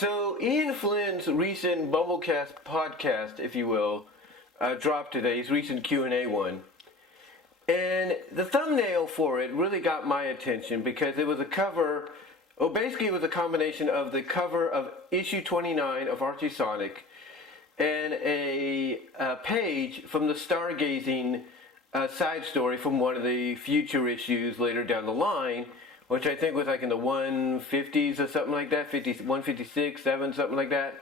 So Ian Flynn's recent Bumblekast podcast, if you will, dropped today, his recent Q&A one. And the thumbnail for it really got my attention because it was a cover, well basically it was a combination of the cover of issue 29 of Archie Sonic and a page from the Stargazing side story from one of the future issues later down the line, which I think was like in the 150s or something like that, 156, 7, something like that.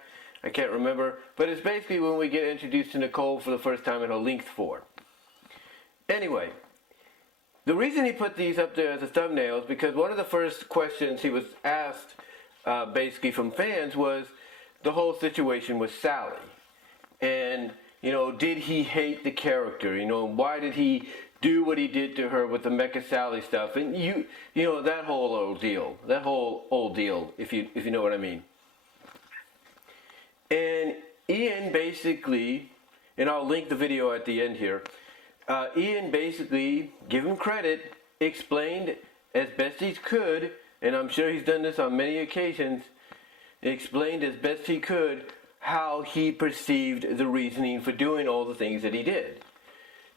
I can't remember. But it's basically when we get introduced to Nicole for the first time in a length 4. Anyway, the reason he put these up there as a thumbnail is because one of the first questions he was asked, basically from fans, was the whole situation with Sally. And, you know, did he hate the character? You know, why did he do what he did to her with the Mecha Sally stuff? And you know, that whole old deal, if you know what I mean. And Ian basically, and I'll link the video at the end here, Ian basically, give him credit, explained as best he could, and I'm sure he's done this on many occasions, explained as best he could how he perceived the reasoning for doing all the things that he did.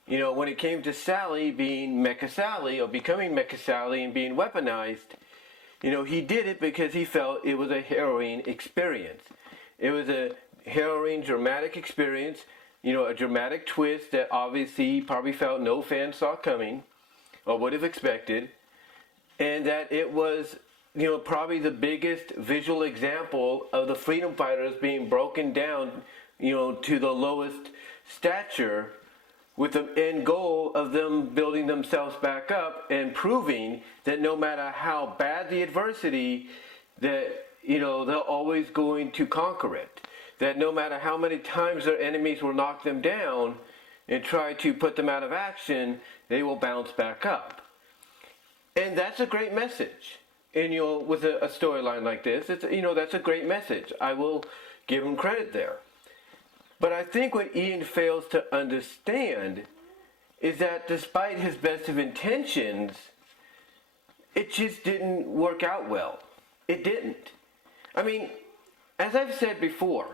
You know, when it came to Sally being Mecha Sally, or becoming Mecha Sally and being weaponized, you know, he did it because he felt it was a harrowing experience. It was a harrowing, dramatic experience, you know, a dramatic twist that obviously he probably felt no fan saw coming, or would have expected, and that it was, you know, probably the biggest visual example of the freedom fighters being broken down, you know, to the lowest stature, with the end goal of them building themselves back up and proving that no matter how bad the adversity, that, you know, they're always going to conquer it. That no matter how many times their enemies will knock them down and try to put them out of action, they will bounce back up. And that's a great message. And, you know, with a storyline like this, it's, you know, that's a great message. I will give him credit there. But I think what Ian fails to understand is that despite his best of intentions, it just didn't work out well. It didn't. I mean, as I've said before,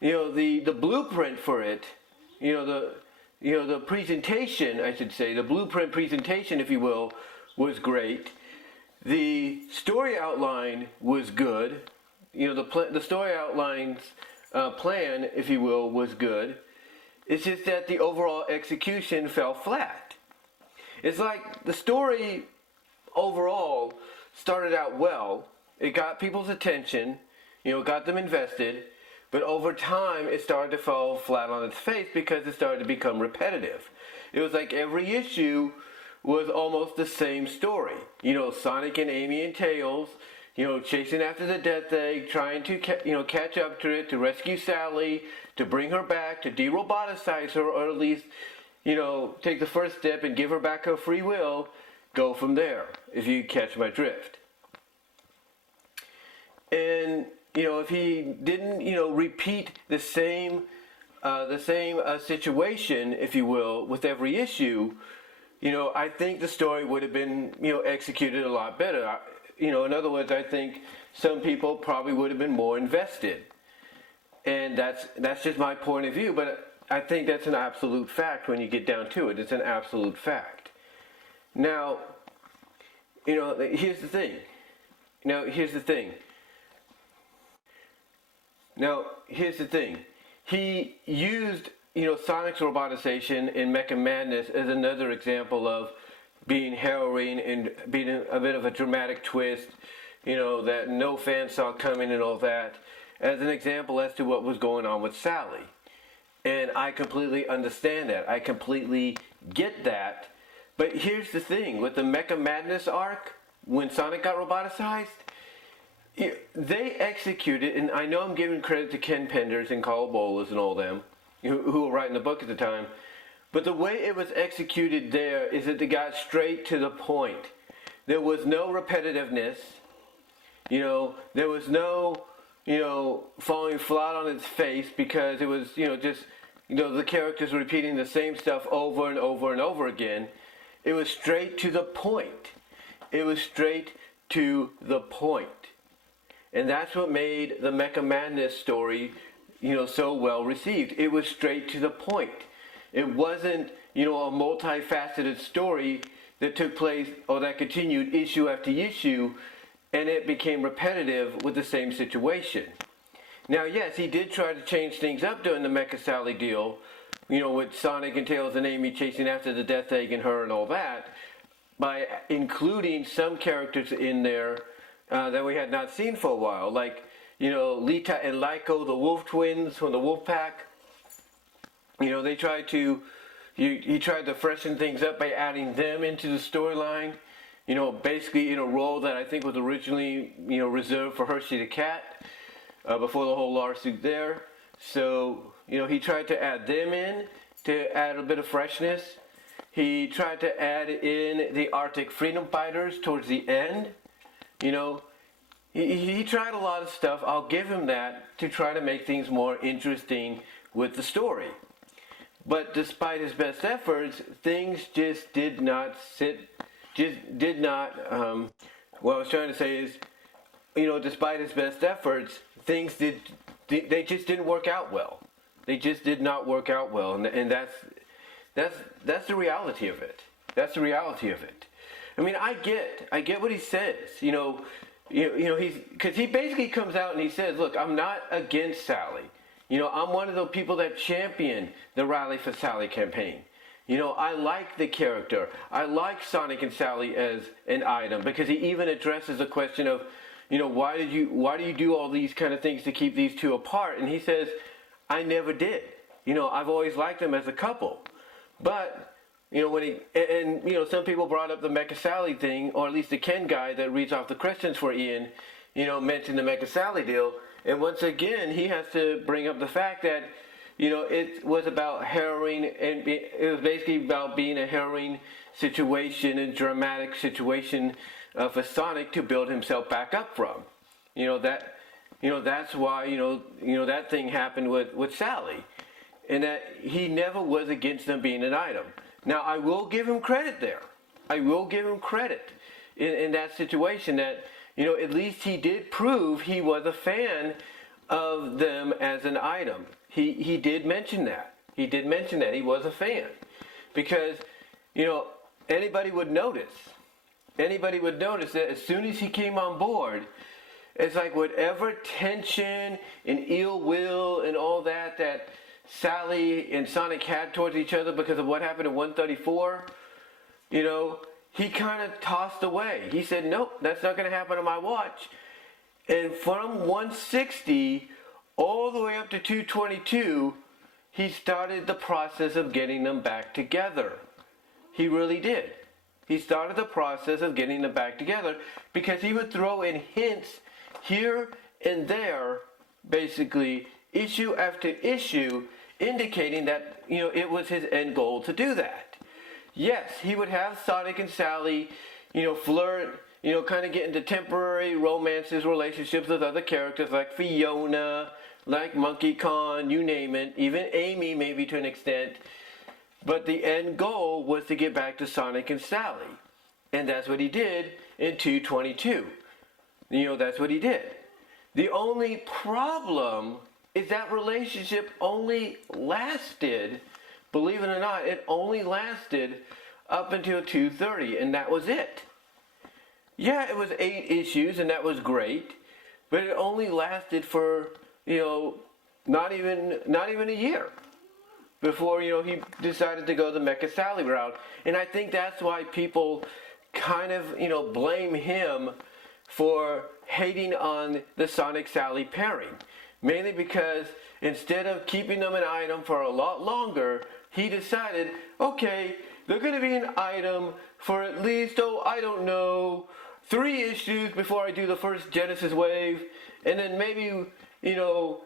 you know, the blueprint for it, you know, the presentation, I should say, the blueprint presentation, if you will, was great. The story outline was good. You know, the story outlines plan, if you will, was good. It's just that the overall execution fell flat. It's like the story overall started out well. It got people's attention, you know, got them invested, but over time it started to fall flat on its face because it started to become repetitive. It was like every issue was almost the same story. You know, Sonic and Amy and Tails, you know, chasing after the Death Egg, trying to, you know, catch up to it, to rescue Sally, to bring her back, to de-roboticize her, or at least, you know, take the first step and give her back her free will, go from there, if you catch my drift. And, you know, if he didn't, you know, repeat the same situation, if you will, with every issue, you know, I think the story would have been, you know, executed a lot better. You know, in other words, I think some people probably would have been more invested. And that's just my point of view, but I think that's an absolute fact when you get down to it. It's an absolute fact. Now, you know, here's the thing. He used, you know, Sonic's robotization in Mecha Madness as another example of being harrowing and being a bit of a dramatic twist, you know, that no fan saw coming and all that, as an example as to what was going on with Sally. And I completely understand that. I completely get that. But here's the thing. With the Mecha Madness arc, when Sonic got roboticized, they executed, and I know I'm giving credit to Ken Penders and Carl Bolas and all them, who were writing the book at the time, but the way it was executed there is that they got straight to the point. There was no repetitiveness. You know, there was no, you know, falling flat on its face because it was, you know, just, you know, the characters repeating the same stuff over and over and over again. It was straight to the point. It was straight to the point. And that's what made the Mecha Madness story, so well received. It was straight to the point. It wasn't, a multifaceted story that took place or that continued issue after issue, and it became repetitive with the same situation. Now, yes, he did try to change things up during the Mecha Sally deal, with Sonic and Tails and Amy chasing after the Death Egg and her and all that, by including some characters in there that we had not seen for a while, like, Lita and Lyko, the Wolf Twins from the Wolf Pack. They tried to, he tried to freshen things up by adding them into the storyline, basically in a role that I think was originally, reserved for Hershey the Cat, before the whole lawsuit there. So, he tried to add them in to add a bit of freshness. He tried to add in the Arctic Freedom Fighters towards the end. He tried a lot of stuff. I'll give him that to try to make things more interesting with the story. But despite his best efforts, things just did not what I was trying to say is, despite his best efforts, they just didn't work out well. They just did not work out well, and that's the reality of it. That's the reality of it. I mean, I get what he says. Because he basically comes out and he says, look, I'm not against Sally. I'm one of the people that champion the Rally for Sally campaign. I like the character. I like Sonic and Sally as an item, because he even addresses the question of, why do you do all these kind of things to keep these two apart? And he says, I never did. I've always liked them as a couple. But, some people brought up the Mecha Sally thing, or at least the Ken guy that reads off the questions for Ian, mentioned the Mecha Sally deal. And once again, he has to bring up the fact that, it was about harrowing, and it was basically about being a harrowing situation, a dramatic situation for Sonic to build himself back up from. That's why, that thing happened with Sally. And that he never was against them being an item. Now, I will give him credit there. I will give him credit in that situation that, at least he did prove he was a fan of them as an item. He did mention that. He did mention that he was a fan. Because, anybody would notice that as soon as he came on board, it's like whatever tension and ill will and all that Sally and Sonic had towards each other because of what happened in 134, he kind of tossed away. He said, nope, that's not going to happen on my watch. And from 160 all the way up to 222, he started the process of getting them back together. He really did. He started the process of getting them back together because he would throw in hints here and there, basically issue after issue, indicating that, it was his end goal to do that. Yes, he would have Sonic and Sally, flirt, kind of get into temporary romances, relationships with other characters like Fiona, like Monkey Kong, you name it, even Amy maybe to an extent. But the end goal was to get back to Sonic and Sally. And that's what he did in 222. That's what he did. The only problem is that relationship only lasted, believe it or not, it only lasted up until 230, and that was it. Yeah, it was 8 issues, and that was great, but it only lasted for, not even a year before, he decided to go the Mecha Sally route. And I think that's why people kind of, blame him for hating on the Sonic Sally pairing. Mainly because instead of keeping them an item for a lot longer, he decided, okay, they're going to be an item for at least, 3 issues before I do the first Genesis wave, and then maybe,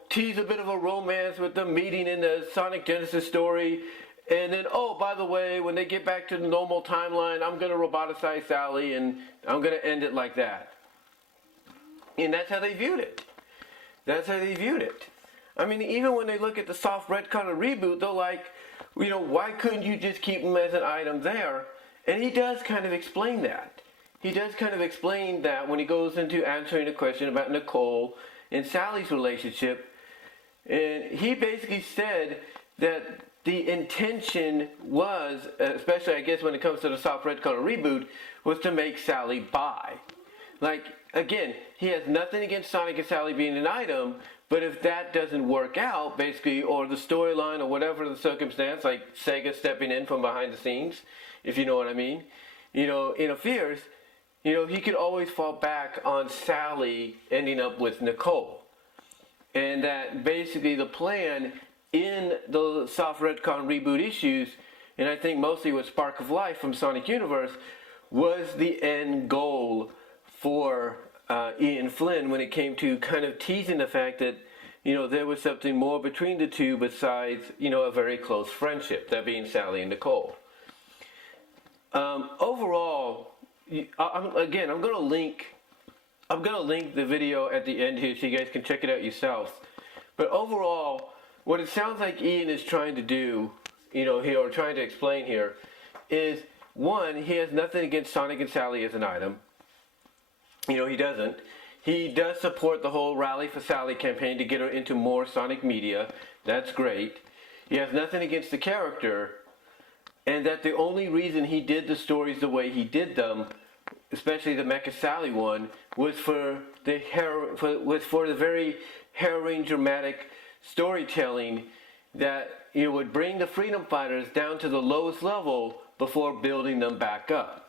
tease a bit of a romance with them meeting in the Sonic Genesis story, and then, by the way, when they get back to the normal timeline, I'm going to robotize Sally, and I'm going to end it like that. And that's how they viewed it. That's how they viewed it. I mean, even when they look at the soft retcon of reboot, they're like, why couldn't you just keep him as an item there? And he does kind of explain that. he does kind of explain that when he goes into answering a question about Nicole and Sally's relationship. And he basically said that the intention was, especially I guess when it comes to the soft retcon reboot, was to make Sally bi. Like, again, he has nothing against Sonic and Sally being an item, but if that doesn't work out, basically, or the storyline or whatever the circumstance, like Sega stepping in from behind the scenes, if you know what I mean, interferes, he could always fall back on Sally ending up with Nicole. And that basically the plan in the soft retcon reboot issues, and I think mostly with Spark of Life from Sonic Universe, was the end goal for Ian Flynn when it came to kind of teasing the fact that, there was something more between the two besides, a very close friendship, that being Sally and Nicole. Overall, I'm going to link the video at the end here so you guys can check it out yourselves. But overall, what it sounds like Ian is trying to do, here, or trying to explain here, is one, he has nothing against Sonic and Sally as an item. He doesn't. He does support the whole Rally for Sally campaign to get her into more Sonic media. That's great. He has nothing against the character, and that the only reason he did the stories the way he did them, especially the Mecha Sally one, was for the very harrowing, dramatic storytelling that would bring the Freedom Fighters down to the lowest level before building them back up.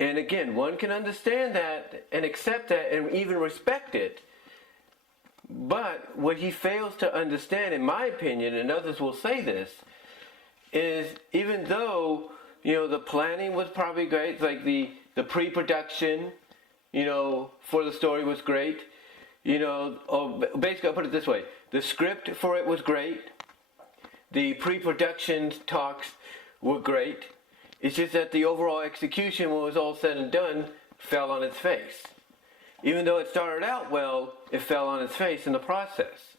And again, one can understand that and accept that and even respect it. But what he fails to understand, in my opinion, and others will say this, is even though, the planning was probably great, like the pre-production, for the story was great, basically I'll put it this way, the script for it was great, the pre-production talks were great. It's just that the overall execution, when it was all said and done, fell on its face. Even though it started out well, it fell on its face in the process.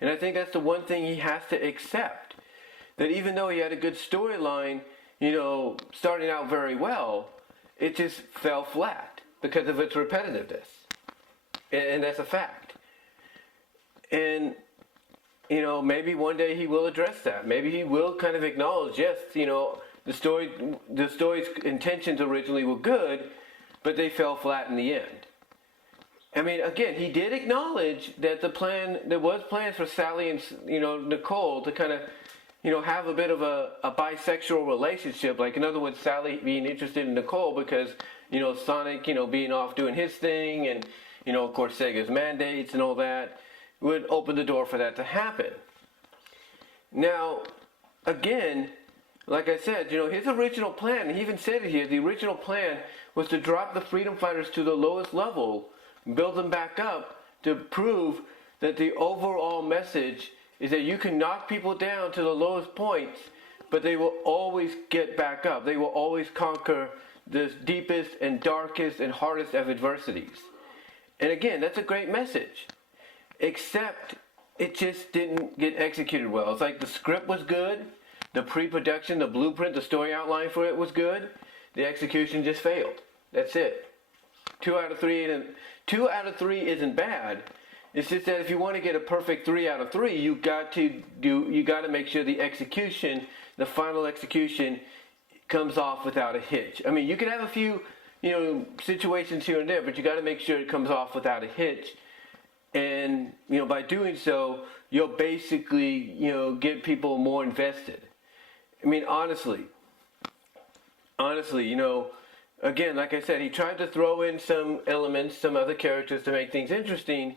And I think that's the one thing he has to accept. That even though he had a good storyline, starting out very well, it just fell flat because of its repetitiveness. And that's a fact. And, maybe one day he will address that. Maybe he will kind of acknowledge, yes, the story's intentions originally were good, but they fell flat in the end. I mean, again, he did acknowledge that there was plans for Sally and, Nicole to kind of, have a bit of a bisexual relationship. Like, in other words, Sally being interested in Nicole because, Sonic, being off doing his thing and, of course, Sega's mandates and all that would open the door for that to happen. Now, again, like I said, his original plan, and he even said it here, the original plan was to drop the Freedom Fighters to the lowest level, build them back up to prove that the overall message is that you can knock people down to the lowest points, but they will always get back up. They will always conquer the deepest and darkest and hardest of adversities. And again, that's a great message, except it just didn't get executed well. It's like the script was good, the pre-production, the blueprint, the story outline for it was good. The execution just failed. That's it. 2 out of 3 isn't bad. It's just that if you want to get a perfect 3 out of 3, you got to make sure the execution, the final execution, comes off without a hitch. I mean, you can have a few, situations here and there, but you got to make sure it comes off without a hitch. And by doing so, you'll basically get people more invested. I mean, honestly, again, like I said, he tried to throw in some elements, some other characters to make things interesting,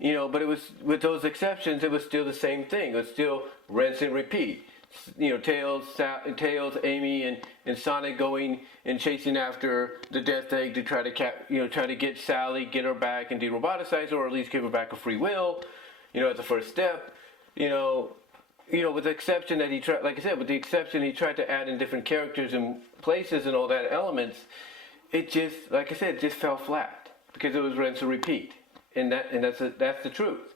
but it was, with those exceptions, it was still the same thing. It was still rinse and repeat. Tails, Amy, and Sonic going and chasing after the Death Egg to try to get Sally, get her back and de-roboticize her, or at least give her back a free will, as a first step, with the exception that he tried, like I said, with the exception he tried to add in different characters and places and all that elements, it just, like I said, it just fell flat because it was rinse and repeat, and that's the truth.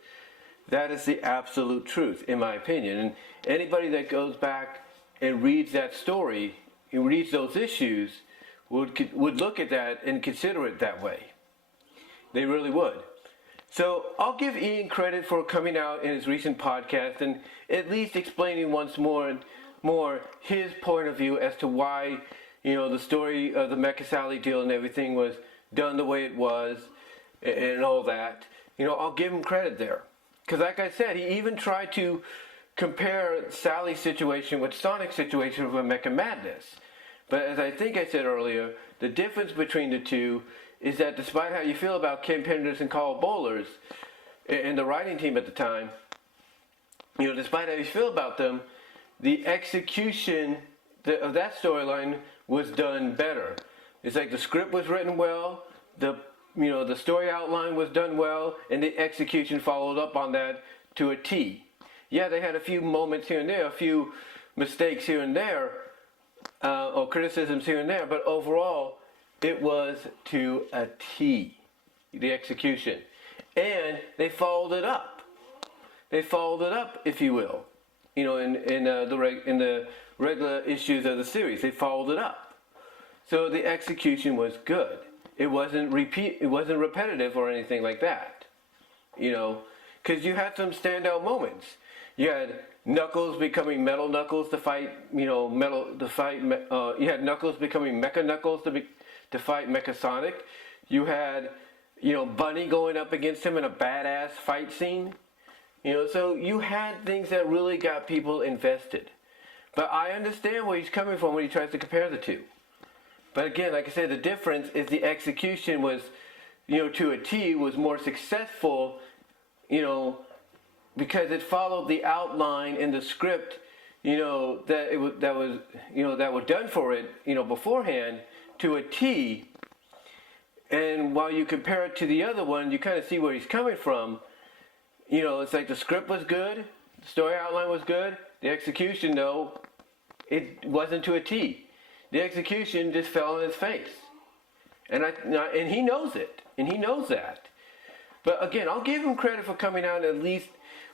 That is the absolute truth, in my opinion. And anybody that goes back and reads that story, and reads those issues, would look at that and consider it that way. They really would. So I'll give Ian credit for coming out in his recent podcast and at least explaining once more his point of view as to why, the story of the Mecha Sally deal and everything was done the way it was and all that. I'll give him credit there. Because like I said, he even tried to compare Sally's situation with Sonic's situation with Mecha Madness. But as I think I said earlier, the difference between the two is that despite how you feel about Ken Penders and Carl Bowlers and the writing team at the time, despite how you feel about them, the execution of that storyline was done better. It's like the script was written well, the story outline was done well, and the execution followed up on that to a T. Yeah, they had a few moments here and there, a few mistakes here and there, or criticisms here and there, but overall, it was to a T, the execution. And they followed it up. They followed it up, if you will. In the regular issues of the series, they followed it up. So the execution was good. It wasn't repetitive or anything like that. Because you had some standout moments. You had Knuckles becoming Metal Knuckles to fight, you had Knuckles becoming Mecha Knuckles to fight Mecha Sonic. You had, Bunny going up against him in a badass fight scene. So you had things that really got people invested. But I understand where he's coming from when he tries to compare the two. But again, like I said, the difference is the execution was, to a T, was more successful, because it followed the outline in the script, that were done for it, beforehand, to a T. And while you compare it to the other one, you kind of see where he's coming from. It's like the script was good, the story outline was good, the execution, though, it wasn't to a T. The execution just fell on his face. And he knows it, and he knows that. But again, I'll give him credit for coming out and at least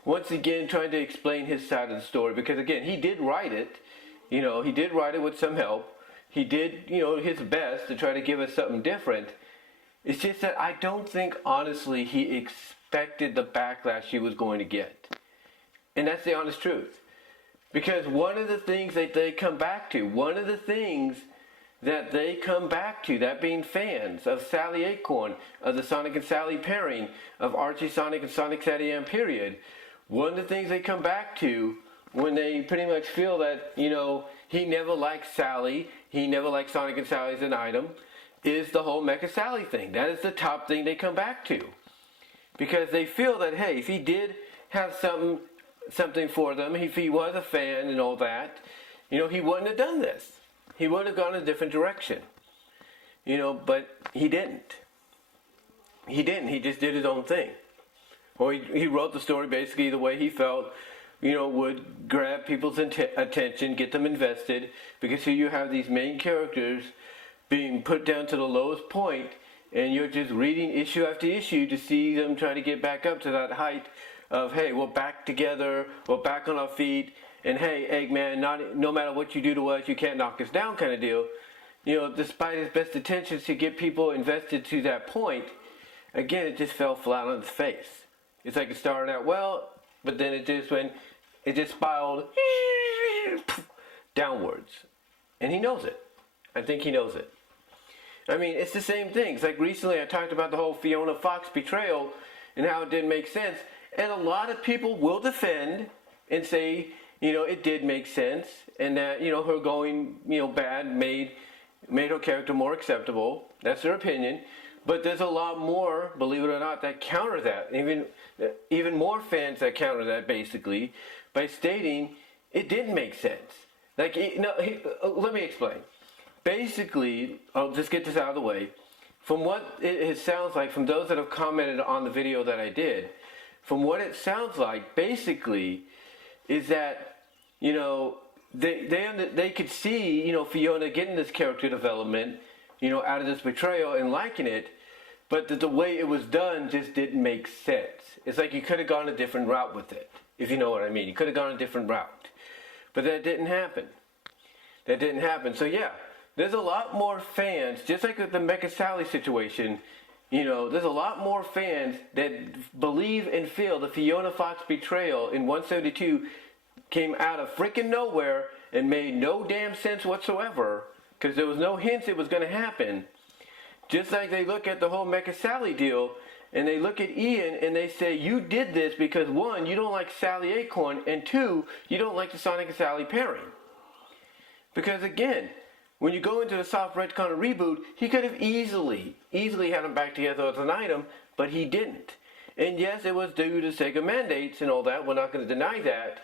once again trying to explain his side of the story, because again, he did write it. He did write it with some help. He did, his best to try to give us something different. It's just that I don't think, honestly, he expected the backlash he was going to get. And that's the honest truth. Because one of the things that they come back to, that being fans of Sally Acorn, of the Sonic and Sally pairing, of Archie Sonic and Sonic Sadie Ann period, one of the things they come back to when they pretty much feel that, he never liked Sally, he never liked Sonic and Sally as an item, is the whole Mecha Sally thing. That is the top thing they come back to. Because they feel that, hey, if he did have something for them, if he was a fan and all that, he wouldn't have done this. He would have gone a different direction. But he didn't. He just did his own thing. Or he wrote the story basically the way he felt, would grab people's attention, get them invested, because here you have these main characters being put down to the lowest point, and you're just reading issue after issue to see them try to get back up to that height of, hey, we're back together, we're back on our feet, and hey, Eggman, no matter what you do to us, you can't knock us down kind of deal. Despite his best intentions to get people invested to that point, again, it just fell flat on its face. It's like it started out well, but then it just spiraled downwards. And he knows it. I think he knows it. I mean, it's the same thing. It's like recently I talked about the whole Fiona Fox betrayal and how it didn't make sense. And a lot of people will defend and say, it did make sense. And that, her going, bad made her character more acceptable. That's their opinion. But there's a lot more, believe it or not, that counter that. Even more fans that counter that, basically, by stating it didn't make sense. Let me explain. Basically, I'll just get this out of the way. From what it sounds like, from those that have commented on the video that I did, from what it sounds like, basically, is that, they could see, Fiona getting this character development, out of this betrayal and liking it, but the way it was done just didn't make sense. It's like you could have gone a different route with it, if you know what I mean. You could have gone a different route. But that didn't happen. So yeah, there's a lot more fans, just like with the Mecha Sally situation, there's a lot more fans that believe and feel the Fiona Fox betrayal in 172 came out of freaking nowhere and made no damn sense whatsoever, because there was no hints it was going to happen. Just like they look at the whole Mecha Sally deal, and they look at Ian and they say, you did this because 1, you don't like Sally Acorn, and 2, you don't like the Sonic and Sally pairing. Because again, when you go into the soft retcon reboot, he could have easily had them back together as an item, but he didn't. And yes, it was due to Sega mandates and all that, we're not going to deny that,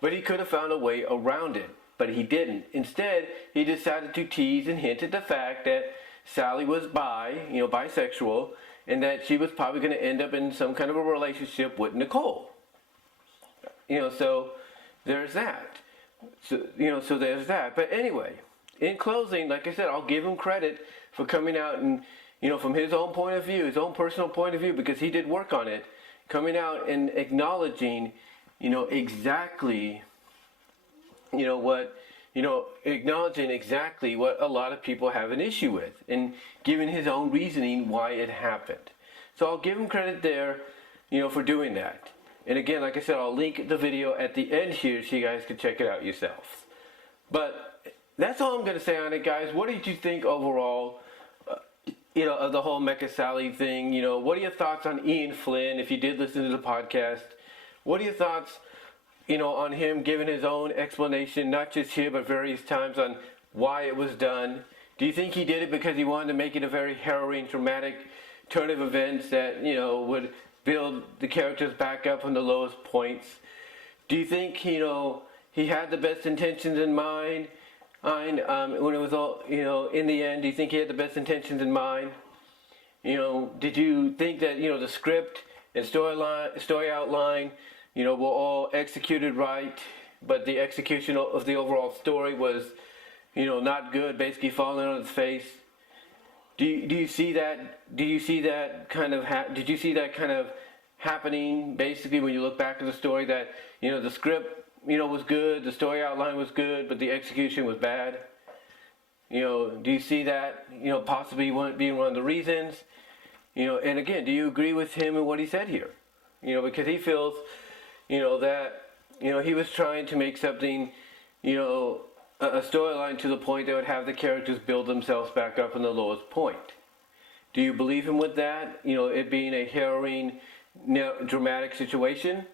but he could have found a way around it, but he didn't. Instead, he decided to tease and hint at the fact that Sally was bisexual, and that she was probably going to end up in some kind of a relationship with Nicole. So there's that. So there's that. But anyway, in closing, like I said, I'll give him credit for coming out and, from his own point of view, his own personal point of view, because he did work on it, coming out and acknowledging, exactly, acknowledging exactly what a lot of people have an issue with, and giving his own reasoning why it happened. So I'll give him credit there, for doing that. And again, like I said, I'll link the video at the end here so you guys can check it out yourselves. But that's all I'm going to say on it, guys. What did you think overall, of the whole Mecha Sally thing? What are your thoughts on Ian Flynn, if you did listen to the podcast? What are your thoughts, on him giving his own explanation, not just here, but various times on why it was done? Do you think he did it because he wanted to make it a very harrowing, dramatic turn of events that, would build the characters back up from the lowest points? Do you think, he had the best intentions in mind? When it was all, in the end, do you think he had the best intentions in mind? Did you think that, the script and story outline, were all executed right, but the execution of the overall story was, not good, basically falling on its face? Do you see that? Did you see that kind of happening, basically, when you look back at the story, that, the script, was good, the story outline was good, but the execution was bad? Do you see that, possibly being one of the reasons? And again, do you agree with him and what he said here? Because he feels, that, he was trying to make something, a storyline to the point that would have the characters build themselves back up in the lowest point. Do you believe him with that? It being a harrowing, dramatic situation?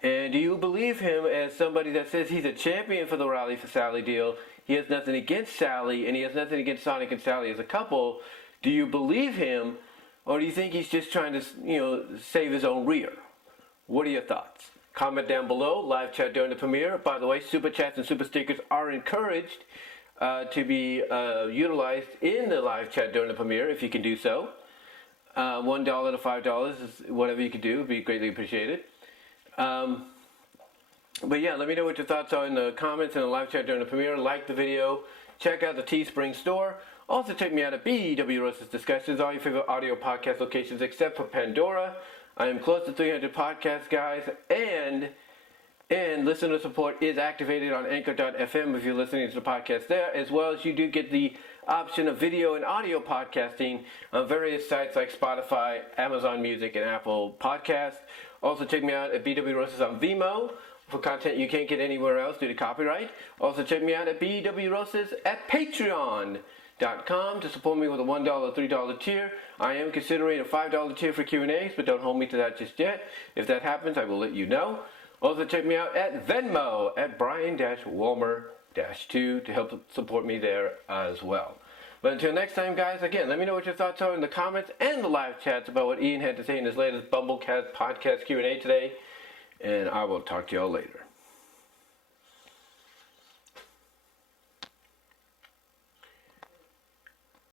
And do you believe him as somebody that says he's a champion for the Rally for Sally deal? He has nothing against Sally, and he has nothing against Sonic and Sally as a couple. Do you believe him, or do you think he's just trying to, save his own rear? What are your thoughts? Comment down below. Live chat during the premiere. By the way, super chats and super stickers are encouraged to be utilized in the live chat during the premiere, if you can do so. $1 to $5 is whatever you can do. Would be greatly appreciated. But yeah, let me know what your thoughts are in the comments and the live chat during the premiere. Like the video. Check out the Teespring store. Also check me out at BW Rose's Discussions, all your favorite audio podcast locations except for Pandora. I am close to 300 podcasts, guys, and listener support is activated on Anchor.fm if you're listening to the podcast there, as well as you do get the option of video and audio podcasting on various sites like Spotify, Amazon Music, and Apple Podcasts. Also check me out at BW Roses on VENMO for content you can't get anywhere else due to copyright. Also check me out at BW Roses at Patreon.com to support me with a $1, $3 tier. I am considering a $5 tier for Q&As, but don't hold me to that just yet. If that happens, I will let you know. Also check me out at VENMO at Brian-Walmer-2 to help support me there as well. But until next time, guys, again, let me know what your thoughts are in the comments and the live chats about what Ian had to say in his latest Bumblekast Podcast Q&A today. And I will talk to y'all later.